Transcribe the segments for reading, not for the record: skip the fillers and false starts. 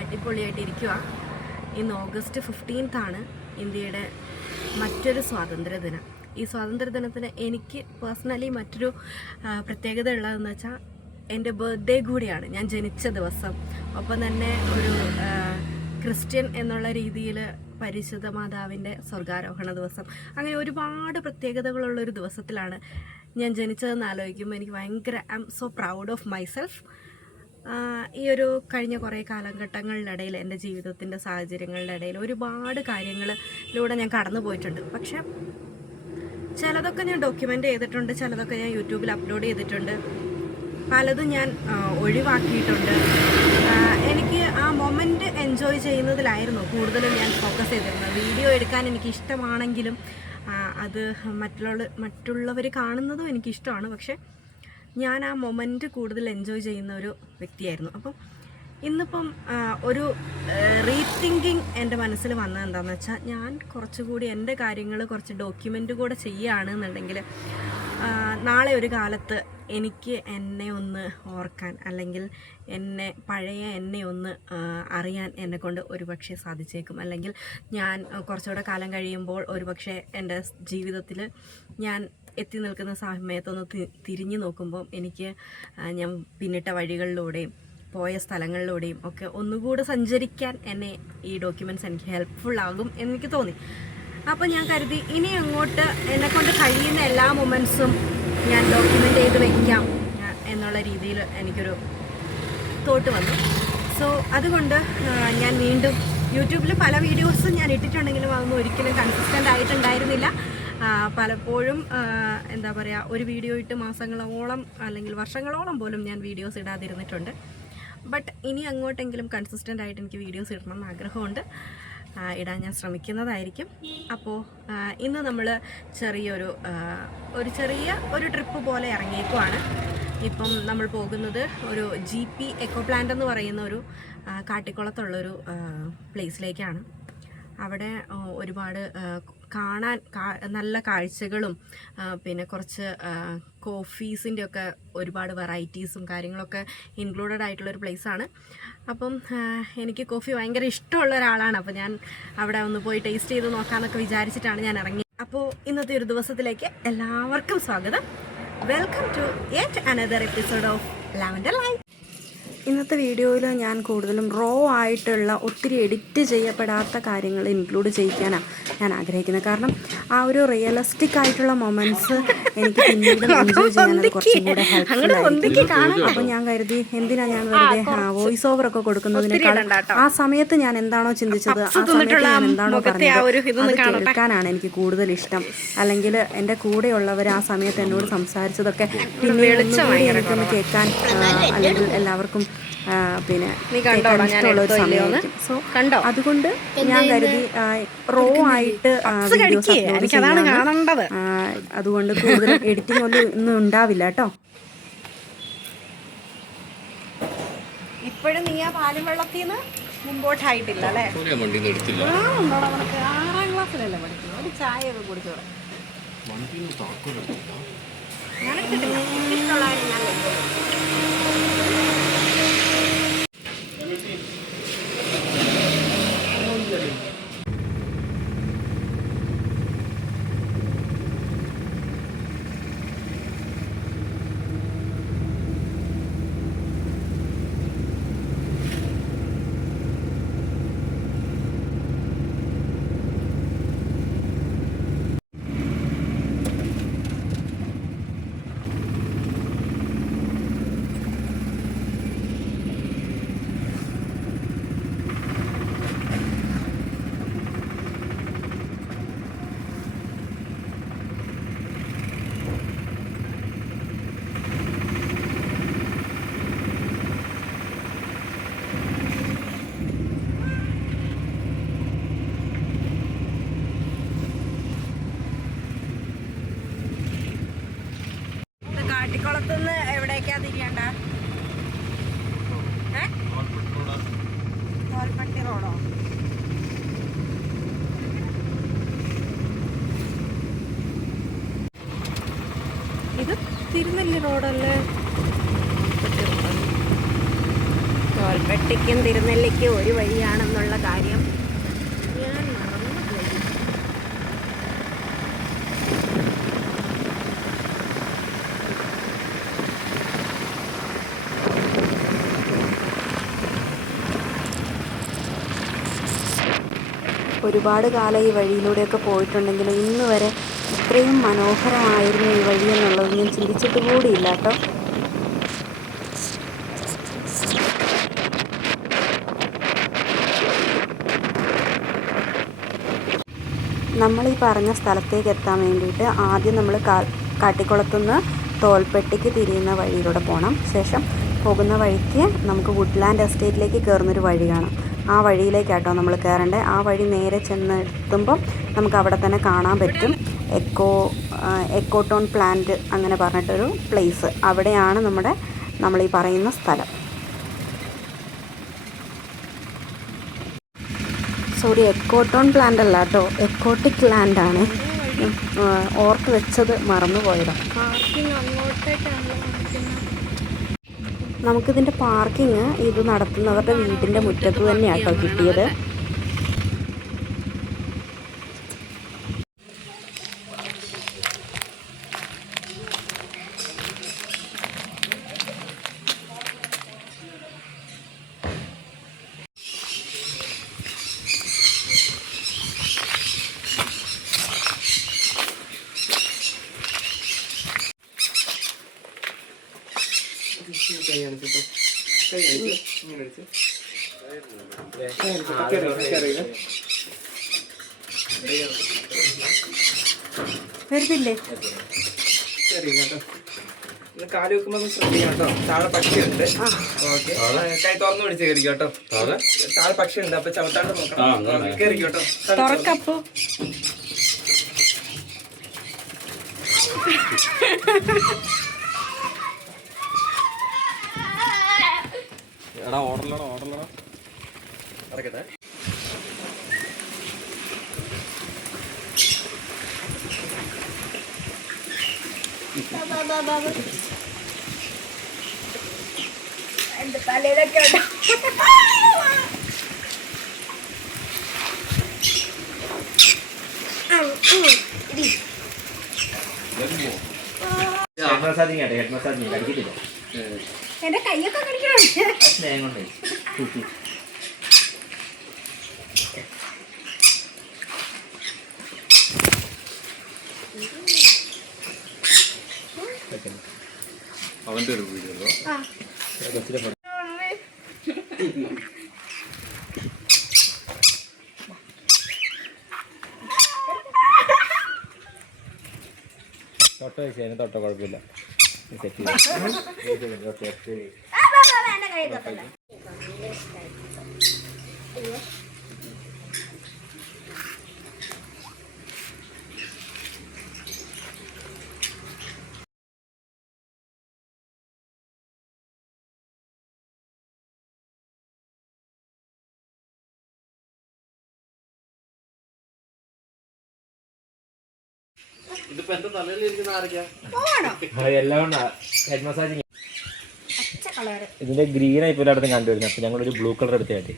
അടിപൊളിയായിട്ടിരിക്കുക. ഇന്ന് ഓഗസ്റ്റ് 15 ആണ് ഇന്ത്യയുടെ മറ്റൊരു സ്വാതന്ത്ര്യദിനം. ഈ സ്വാതന്ത്ര്യദിനത്തിന് എനിക്ക് പേഴ്സണലി മറ്റൊരു പ്രത്യേകത ഉള്ളതെന്ന് വെച്ചാൽ എൻ്റെ ബർത്ത്ഡേ കൂടിയാണ്, ഞാൻ ജനിച്ച ദിവസം. ഒപ്പം തന്നെ ഒരു ക്രിസ്ത്യൻ എന്നുള്ള രീതിയിൽ പരിശുദ്ധ മാതാവിൻ്റെ സ്വർഗാരോഹണ ദിവസം. അങ്ങനെ ഒരുപാട് പ്രത്യേകതകളുള്ളൊരു ദിവസത്തിലാണ് ഞാൻ ജനിച്ചതെന്ന് ആലോചിക്കുമ്പോൾ എനിക്ക് ഭയങ്കര I M so proud of myself. ഈ ഒരു കഴിഞ്ഞ കുറേ കാലഘട്ടങ്ങളിലിടയിൽ എൻ്റെ ജീവിതത്തിൻ്റെ സാഹചര്യങ്ങളുടെ ഇടയിൽ ഒരുപാട് കാര്യങ്ങളിലൂടെ ഞാൻ കടന്നു പോയിട്ടുണ്ട്. പക്ഷെ ചിലതൊക്കെ ഞാൻ ഡോക്യുമെൻ്റ് ചെയ്തിട്ടുണ്ട്, ചിലതൊക്കെ ഞാൻ യൂട്യൂബിൽ അപ്ലോഡ് ചെയ്തിട്ടുണ്ട്, പലതും ഞാൻ ഒഴിവാക്കിയിട്ടുണ്ട്. എനിക്ക് ആ മൊമെൻറ്റ് എൻജോയ് ചെയ്യുന്നതിലായിരുന്നു കൂടുതലും ഞാൻ ഫോക്കസ് ചെയ്തിരുന്നത്. വീഡിയോ എടുക്കാൻ എനിക്ക് ഇഷ്ടമാണെങ്കിലും അത് മറ്റുള്ളവർ കാണുന്നതും എനിക്കിഷ്ടമാണ്. പക്ഷെ ഞാൻ ആ മൊമെൻറ്റ് കൂടുതൽ എൻജോയ് ചെയ്യുന്ന ഒരു വ്യക്തിയായിരുന്നു. അപ്പം ഇന്നിപ്പം ഒരു റീതിങ്കിങ് എൻ്റെ മനസ്സിൽ വന്നത് എന്താണെന്ന് വെച്ചാൽ, ഞാൻ കുറച്ചുകൂടി എൻ്റെ കാര്യങ്ങൾ കുറച്ച് ഡോക്യുമെൻ്റ് കൂടെ ചെയ്യുകയാണെന്നുണ്ടെങ്കിൽ നാളെ ഒരു കാലത്ത് എനിക്ക് എന്നെ ഒന്ന് ഓർക്കാൻ, അല്ലെങ്കിൽ പഴയ എന്നെ ഒന്ന് അറിയാൻ എന്നെക്കൊണ്ട് ഒരുപക്ഷെ സാധിച്ചേക്കും. അല്ലെങ്കിൽ ഞാൻ കുറച്ചുകൂടെ കാലം കഴിയുമ്പോൾ ഒരുപക്ഷെ എൻ്റെ ജീവിതത്തിൽ ഞാൻ എത്തി നിൽക്കുന്ന സമയത്തൊന്ന് തിരിഞ്ഞു നോക്കുമ്പോൾ എനിക്ക് ഞാൻ പിന്നിട്ട വഴികളിലൂടെയും പോയ സ്ഥലങ്ങളിലൂടെയും ഒക്കെ ഒന്നുകൂടെ സഞ്ചരിക്കാൻ എന്നെ ഈ ഡോക്യുമെൻറ്റ്സ് എനിക്ക് ഹെൽപ്ഫുൾ ആകും എന്നെനിക്ക് തോന്നി. അപ്പോൾ ഞാൻ കരുതി ഇനി അങ്ങോട്ട് എന്നെക്കൊണ്ട് കഴിയുന്ന എല്ലാ മൊമെൻറ്റ്സും ഞാൻ ഡോക്യുമെൻ്റ് ചെയ്ത് വയ്ക്കാം എന്നുള്ള രീതിയിൽ എനിക്കൊരു തോട്ട് വന്നു. സോ അതുകൊണ്ട് ഞാൻ വീണ്ടും യൂട്യൂബിൽ പല വീഡിയോസും ഞാൻ ഇട്ടിട്ടുണ്ടെങ്കിലും അതൊന്നും ഒരിക്കലും കൺസിസ്റ്റൻ്റ് ആയിട്ടുണ്ടായിരുന്നില്ല. പലപ്പോഴും എന്താ പറയുക, ഒരു വീഡിയോ ഇട്ട് മാസങ്ങളോളം അല്ലെങ്കിൽ വർഷങ്ങളോളം പോലും ഞാൻ വീഡിയോസ് ഇടാതിരുന്നിട്ടുണ്ട്. ബട്ട് ഇനി അങ്ങോട്ടെങ്കിലും കൺസിസ്റ്റൻ്റ് ആയിട്ട് എനിക്ക് വീഡിയോസ് ഇടണം എന്ന് ആഗ്രഹമുണ്ട്. ഇടാൻ ഞാൻ ശ്രമിക്കുന്നതായിരിക്കും. അപ്പോൾ ഇന്ന് നമ്മൾ ചെറിയ ട്രിപ്പ് പോലെ ഇറങ്ങിയേക്കുവാണ്. ഇപ്പം നമ്മൾ പോകുന്നത് ഒരു GP എക്കോ പ്ലാന്റ് എന്ന് പറയുന്ന ഒരു കാട്ടിക്കുളത്തുള്ളൊരു പ്ലേസിലേക്കാണ്. അവിടെ ഒരുപാട് കാണാൻ നല്ല കാഴ്ചകളും പിന്നെ കുറച്ച് കോഫീസിൻ്റെ ഒക്കെ ഒരുപാട് വെറൈറ്റീസും കാര്യങ്ങളൊക്കെ ഇൻക്ലൂഡഡ് ആയിട്ടുള്ളൊരു പ്ലേസാണ്. അപ്പം എനിക്ക് കോഫി ഭയങ്കര ഇഷ്ടമുള്ള ഒരാളാണ്. അപ്പോൾ ഞാൻ അവിടെ ഒന്ന് പോയി ടേസ്റ്റ് ചെയ്ത് നോക്കാമെന്നൊക്കെ വിചാരിച്ചിട്ടാണ് ഞാൻ ഇറങ്ങി. അപ്പോൾ ഇന്നത്തെ ഒരു ദിവസത്തിലേക്ക് എല്ലാവർക്കും സ്വാഗതം. Welcome to yet another episode of Lavender Life. ഇന്നത്തെ വീഡിയോയിൽ ഞാൻ കൂടുതലും റോ ആയിട്ടുള്ള ഒത്തിരി എഡിറ്റ് ചെയ്യപ്പെടാത്ത കാര്യങ്ങൾ ഇൻക്ലൂഡ് ചെയ്യിക്കാനാണ് ഞാൻ ആഗ്രഹിക്കുന്നത്. കാരണം ആ ഒരു റിയലിസ്റ്റിക് ആയിട്ടുള്ള മൊമെൻറ്റ്സ് എനിക്ക് പിന്നീട് എൻജോയ് ചെയ്യാനത് കുറച്ചും കൂടെ ഹെൽപ്ഫുൾ ആയിരിക്കും. അപ്പോൾ ഞാൻ കരുതി എന്തിനാണ് ഞാൻ വെറുതെ വോയിസ് ഓവർ ഒക്കെ കൊടുക്കുന്നതിനേക്കാൾ ആ സമയത്ത് ഞാൻ എന്താണോ ചിന്തിച്ചത്, ആ സമയത്ത് ഞാൻ എന്താണോ പറഞ്ഞത് അത് കേൾക്കാനാണ് എനിക്ക് കൂടുതൽ ഇഷ്ടം. അല്ലെങ്കിൽ എൻ്റെ കൂടെയുള്ളവർ ആ സമയത്ത് എന്നോട് സംസാരിച്ചതൊക്കെ പിന്നീട് എനിക്കൊന്ന് കേൾക്കാൻ അല്ലെങ്കിൽ എല്ലാവർക്കും പിന്നെ ഇഷ്ടമുള്ള ഒരു സമയമായിരിക്കും. സോ അതുകൊണ്ട് ഞാൻ കരുതി റോ ആയിട്ട് വീഡിയോസ് അപ്ലോഡ് ചെയ്യാം. അതുകൊണ്ട് കൂടുതൽ എഡിറ്റിംഗ് ഒന്നും ഉണ്ടാവില്ല കേട്ടോ. ഇപ്പോഴും നീ ആ പാലും വെള്ളത്തിൽ നിന്ന് മുമ്പോട്ടായിട്ടില്ല അല്ലേ? 6ാം ക്ലാസ്സിലല്ലേ പഠിക്കുന്നത്? ഒരു ചായ ഒക്കെ കുടിച്ചോളെ. ഞാൻ എടുത്തിട്ടില്ല, ഇഷ്ടമുള്ള കാട്ടിക്കുളത്തുനിന്ന് എവിടേക്കാ തിരിയണ്ട? തോൽപ്പട്ടി റോഡോ? ഇത് തിരുനെല്ലി റോഡല്ലേ? തോൽപ്പെട്ടിക്കും തിരുനെല്ലിക്കും ഒരു വഴിയാണെന്നുള്ള കാര്യം ഞാൻ മറന്നുപോയി. ഒരുപാട് കാലം ഈ വഴിയിലൂടെയൊക്കെ പോയിട്ടുണ്ടെങ്കിലും ഇന്ന് വരെ ഇത്രയും മനോഹരമായിരുന്നു ഈ വഴി എന്നുള്ളത് ഞാൻ ചിന്തിച്ചിട്ട് കൂടിയില്ല കേട്ടോ. നമ്മൾ ഈ പറഞ്ഞ സ്ഥലത്തേക്ക് എത്താൻ വേണ്ടിയിട്ട് ആദ്യം നമ്മൾ കാട്ടിക്കുളത്തുനിന്ന് തോൽപ്പെട്ടിക്ക് തിരിയുന്ന വഴിയിലൂടെ പോകണം. ശേഷം പോകുന്ന വഴിക്ക് നമുക്ക് വുഡ്ലാൻഡ് എസ്റ്റേറ്റിലേക്ക് കയറുന്നൊരു വഴി കാണാം. ആ വഴിയിലേക്കാട്ടോ നമ്മൾ കയറേണ്ടത്. ആ വഴി നേരെ ചെന്ന് എത്തുമ്പം നമുക്ക് അവിടെ തന്നെ കാണാൻ പറ്റും എക്കോട്ടോൺ പ്ലാന്റ് അങ്ങനെ പറഞ്ഞിട്ടൊരു പ്ലേസ്. അവിടെയാണ് നമ്മൾ ഈ പറയുന്ന സ്ഥലം. സോറി, എക്കോട്ടോൺ പ്ലാന്റ് അല്ല കേട്ടോ, എക്കോട്ടിക് ലാൻഡാണ്. ഓർത്ത് വെച്ചത് മറന്നുപോയതാണ്. നമുക്കിതിൻ്റെ പാർക്കിങ് ഇത് നടത്തുന്നവരുടെ വീടിൻ്റെ മുറ്റത്ത് തന്നെയാണ് കേട്ടോ കിട്ടിയത്. വരുന്നില്ലേ? കാല് വെക്കുമ്പോ ശ്രദ്ധിക്കണം കേട്ടോ. താഴെ പക്ഷിയുണ്ട്. ഓക്കെ, കൈ തുറന്നു പിടിച്ച് കയറി കേട്ടോ. താഴെ പക്ഷിയുണ്ട്, അപ്പൊ ചവിട്ടാണ്ട് നോക്കണം. കയറി കേട്ടോ. തുറക്കപ്പോ ഓർഡറിലോ നടക്കട്ടെ. എന്റെ തലയിലൊക്കെ ഉണ്ട്. എന്റെ കൈയൊക്കെ കടിക്കണം. അവന്റെ ഒരു വീഡിയോ തൊട്ട വെച്ചാൽ തൊട്ട കുഴപ്പമില്ല. ഇതിന്റെ ഗ്രീൻ ആയി പോലെ അടുത്ത് കണ്ടുവരുന്നത്. അപ്പൊ ഞങ്ങളൊരു ബ്ലൂ കളർ എടുത്ത് കാട്ടി.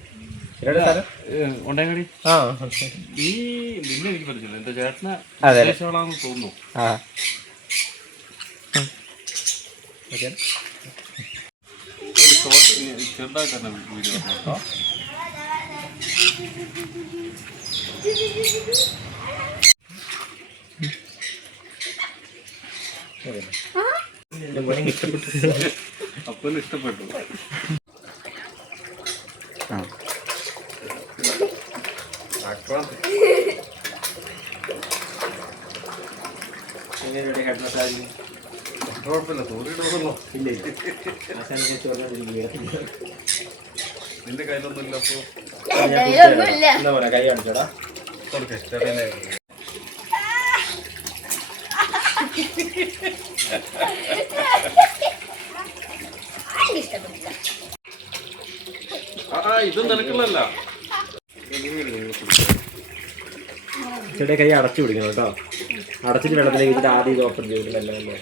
തോന്നുന്നു. ചെറുതായിട്ട് വീഡിയോ അപ്പനും ഇഷ്ടപ്പെട്ടു. കുഴപ്പമില്ല, തോന്നിയിട്ടോന്നല്ലോ. നിന്റെ കയ്യിലൊന്നുമില്ല. അപ്പൊ കൈ കാണിച്ചോടാ. ഇത് നിനക്കുള്ളല്ല. ചേട്ടാ കൈ അടച്ചു പിടിക്കണം കേട്ടോ. അടച്ചിട്ട് വെള്ളത്തിലേക്ക് വെച്ചിട്ട് ആദ്യം ഇത് ഓപ്പൺ ചെയ്തിട്ട് മെല്ലെ മെല്ലെ.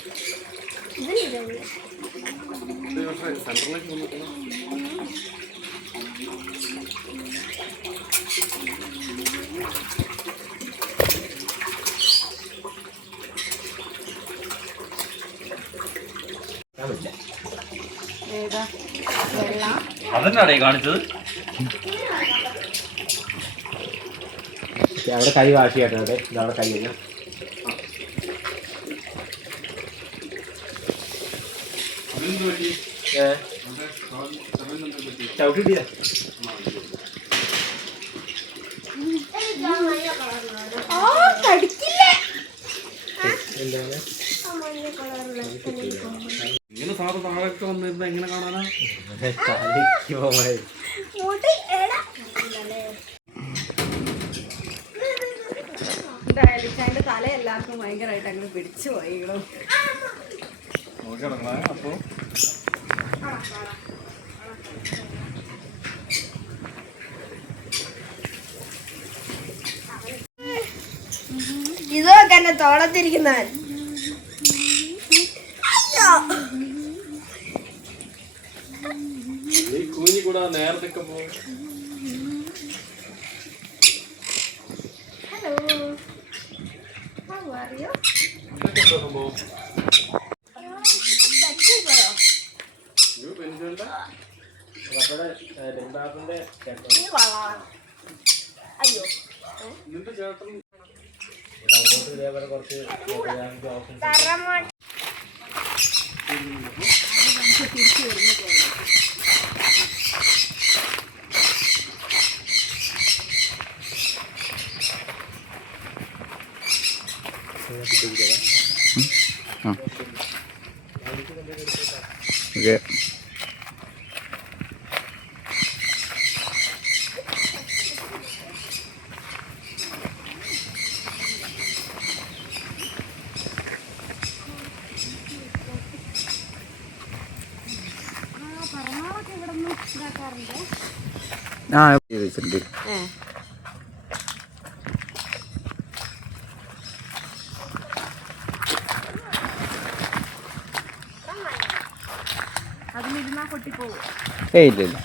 അതെന്നാടേ കാണിച്ചത്? അവിടെ കൈ വാഷ് ചെയ്യട്ടെ. അവിടെ ഇതവിടെ കൈ കഴിഞ്ഞാൽ ചവിട്ടിട്ടില്ല. ഇങ്ങനെ സാറ് താഴൊക്കെ വന്നിരുന്ന എങ്ങനെ കാണാനാ? എന്റെ തല എല്ലാവർക്കും ഭയങ്കരമായിട്ട് അങ്ങനെ പിടിച്ചു പോയി. അപ്പൊ ഇതൊക്കെ എന്നെ തോളത്തിരിക്കുന്നവൻ. കൂഞ്ഞി കൂടാ നേരത്തെ പോകും. അയ്യോ ഇതേപോലെ കുറച്ച് ഓക്കെ. ആ വെച്ചിട്ടുണ്ട്. അതിലിരുന്നാ പൊട്ടിപ്പോവും. ഏയ് ഇല്ല ഇല്ല.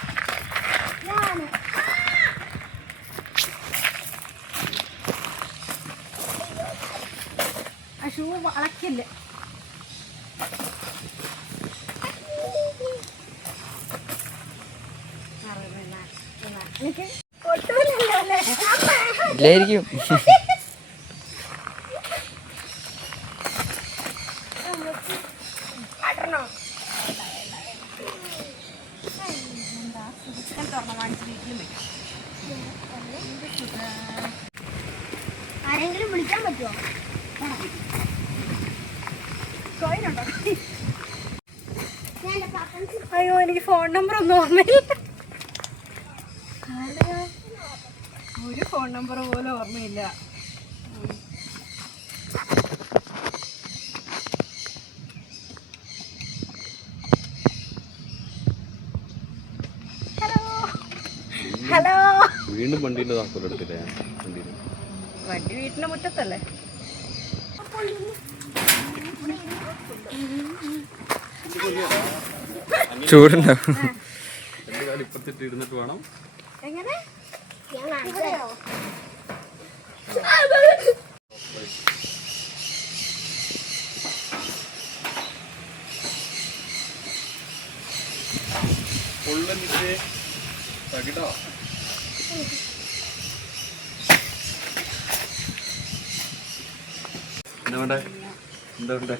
ആ ഷൂ വളക്കില്ല. ഇല്ലായിരിക്കും. ആരെങ്കിലും വിളിക്കാൻ പറ്റുമോ? അയ്യോ എനിക്ക് ഫോൺ നമ്പർ ഒന്നും ഓർമ്മയില്ല. ഒരു ഫോൺ നമ്പർ പോലും ഓർമ്മയില്ല. ഹലോ. വീണ്ടും വണ്ടീൻ്റെ താക്കോൽ എടുത്തില്ലേ? വണ്ടി വീട്ടിന്റെ മുറ്റത്തല്ലേ? ചൂടുണ്ടാവും. എൻ്റെ കാലം ഇപ്പത്തിട്ട് ഇരുന്നിട്ട് വേണം. എങ്ങനെ? പൊള്ളലിന്റെ തകിടോ? എന്താ എന്താ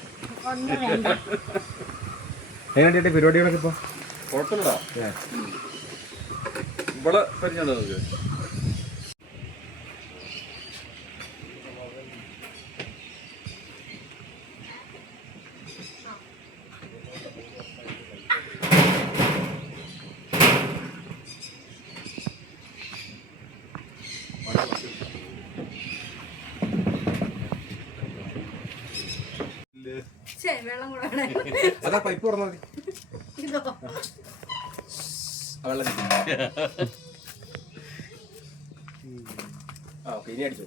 എങ്ങനെയാ പരിപാടികളൊക്കെ ഇപ്പോൾ? കുഴപ്പമില്ലടാ. ഇവിടെ പരിചയം നമുക്ക് വെള്ളം കൂടെ അതാ പൈപ്പ് തുറന്നാൽ മതി. ഇതോ വെള്ളം പിന്നെ അടിച്ചു.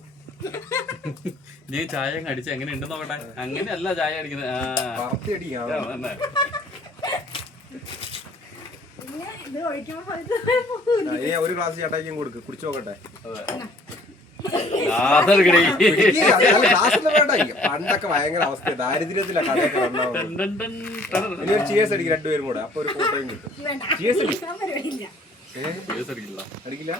നീ ചായ അങ്ങ് അടിച്ച് എങ്ങനെ ഉണ്ടെന്ന് നോക്കട്ടെ. അങ്ങനെയല്ല ചായ അടിക്കുന്നത്. ഇത് ഒഴിക്കുമ്പോൾ ഇനി ഒരു ഗ്ലാസ് ചേട്ടായിക്കും കൊടുക്ക്, കുടിച്ചു നോക്കട്ടെ. അതെടുക്കണേ. ഗ്ലാസ് വേണ്ട, പണ്ടൊക്കെ ഭയങ്കര അവസ്ഥ, ദാരിദ്ര്യത്തിലാ കടയൊക്കെ വന്നത്. ഇനി ഒരു ചിയേഴ്സ് അടിക്കും രണ്ടുപേരും കൂടെ, അപ്പൊ ഒരു ഫോട്ടോയും കിട്ടും. ചിയേഴ്സ് അടിക്കില്ല? അടിക്കില്ല.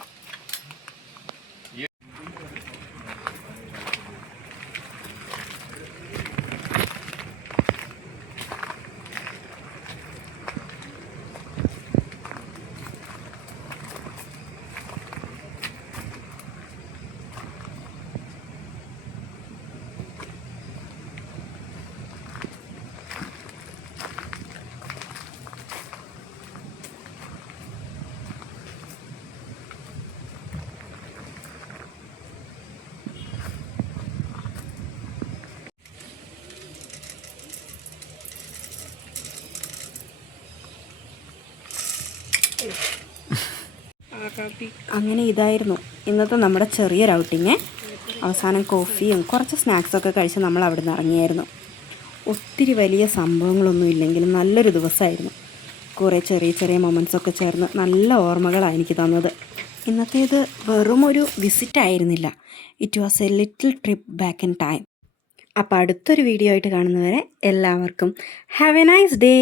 അങ്ങനെ ഇതായിരുന്നു ഇന്നത്തെ നമ്മുടെ ചെറിയൊരു ഔട്ടിങ്. അവസാനം കോഫിയും കുറച്ച് സ്നാക്സൊക്കെ കഴിച്ച് നമ്മൾ അവിടെ നിന്ന് ഇറങ്ങിയായിരുന്നു. ഒത്തിരി വലിയ സംഭവങ്ങളൊന്നും ഇല്ലെങ്കിലും നല്ലൊരു ദിവസമായിരുന്നു. കുറേ ചെറിയ ചെറിയ മൊമെൻറ്റ്സൊക്കെ ചേർന്ന് നല്ല ഓർമ്മകളാണ് എനിക്ക് തന്നത്. ഇന്നത്തേത് വെറും ഒരു വിസിറ്റ് ആയിരുന്നില്ല, it was A little trip back in time. അപ്പോൾ അടുത്തൊരു വീഡിയോ ആയിട്ട് കാണുന്നവരെ എല്ലാവർക്കും ഹാവ് എ നൈസ് ഡേ.